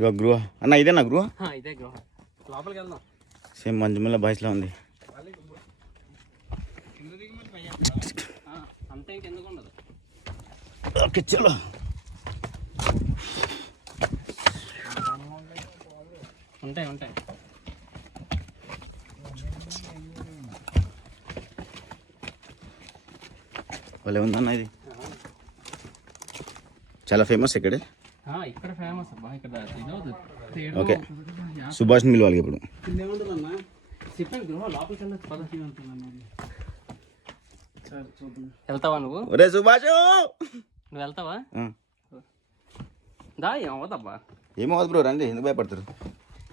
ఇక గృహ అన్న ఇదేనా గృహ? ఇదే గృహ. లోపలికి వెళ్దాం. సేమ్ మంజుమల్ల బాయ్స్లో ఉంది. అంతే ఇంకెందుకు ఉండదు. ఓకే చలో. ఉంటాయి ఉంటాయి. వాళ్ళే ఉందన్న ఇది చాలా ఫేమస్ ఇక్కడే. ఇక్కడ ఫేమస్ అబ్బా. ఇక్కడ ఓకే సుభాష్ని పిలవాలి ఇప్పుడు. చెప్పాను గృహ లోపలికి వెళ్తావా నువ్వు? ఒరే సుభాష్ నువ్వు వెళ్తావా? దా ఏమవుతాబ్బా. ఏమవుతుంది బ్రో, రండి, ఎందుకు భయపడతారు?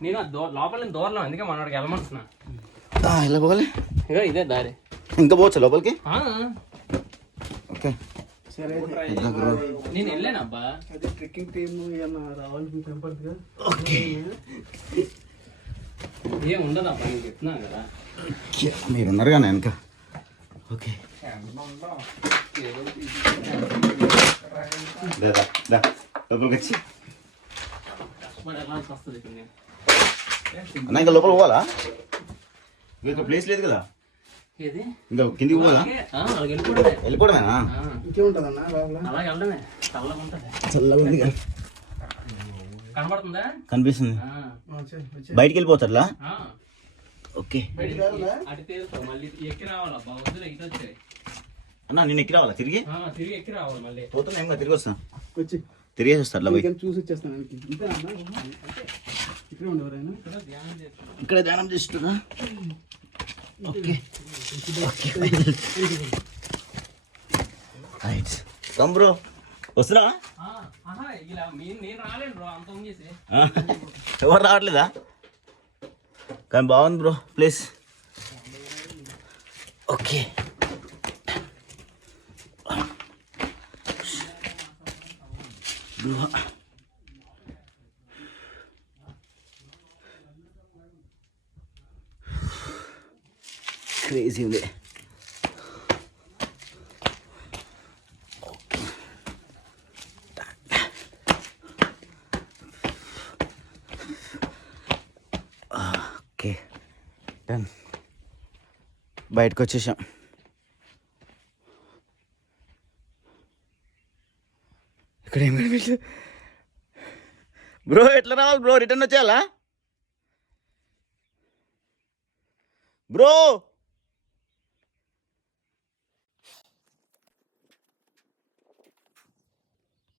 నేను లోపల దూరం, అందుకే మనవాడికి వెళ్ళమంటున్నా. ఇలా పోవాలి. ఇగో ఇదే దారి. ఇంకా పోవచ్చా లోపలికి? ఓకే నేను వెళ్ళానబ్బా. అదే ట్రెక్కింగ్ టీమ్ ఏమన్నా రావాలి కనపడుతుందిగా. ఓకే ఏం ఉండదబ్బా, నేను చెప్తున్నాను కదా. మీరున్నారు కానీ వెనక. ఓకే లోపలికి వచ్చి అన్న ఇంకా లోపలికి పోవాలా? ఇంకా ప్లేస్ లేదు కదా, ఏది ఇంకా కిందికి పోవాలా? వెళ్ళిపోవడమేనా? ఇంకేముంటుందన్నా లోపల? అలాగే వెళ్ళడమే. చల్లగా ఉంటుంది. చల్లగా ఉంది కదా. కనబడుతుందా? కనిపిస్తుంది. బయటికి వెళ్ళిపోతారా? ఓకే అటు తేలుతావు, మళ్ళీ ఎక్కి రావాలబ్బా. వద్దులే, ఇటు వచ్చాయి అన్న. నేను ఎక్కి రావాలా? తిరిగి తిరిగి ఎక్కి రావాలి. మళ్ళీ పోతున్నా ఏం తిరిగి వస్తా, వచ్చి తిరిగేసి వస్తా. చూసి వచ్చేస్తాను. ఇక్కడే ఉండేవారైనా ఇక్కడ ధ్యానం చేస్తున్నా. ఓకే కమ్ బ్రో, వస్తున్నా? ఇలా నేను రాలేను బ్రో, అంత చేసి. ఎవరు రావట్లేదా? కానీ బాగుంది బ్రో ప్లేస్. ఓకే క్రేజీ ఉంది. Okay done. బయటకు వచ్చేసాం. ఇక్కడ ఏం కనిపించలేదు బ్రో. ఎట్లా రావాలి బ్రో? Return వచ్చేయాలా bro?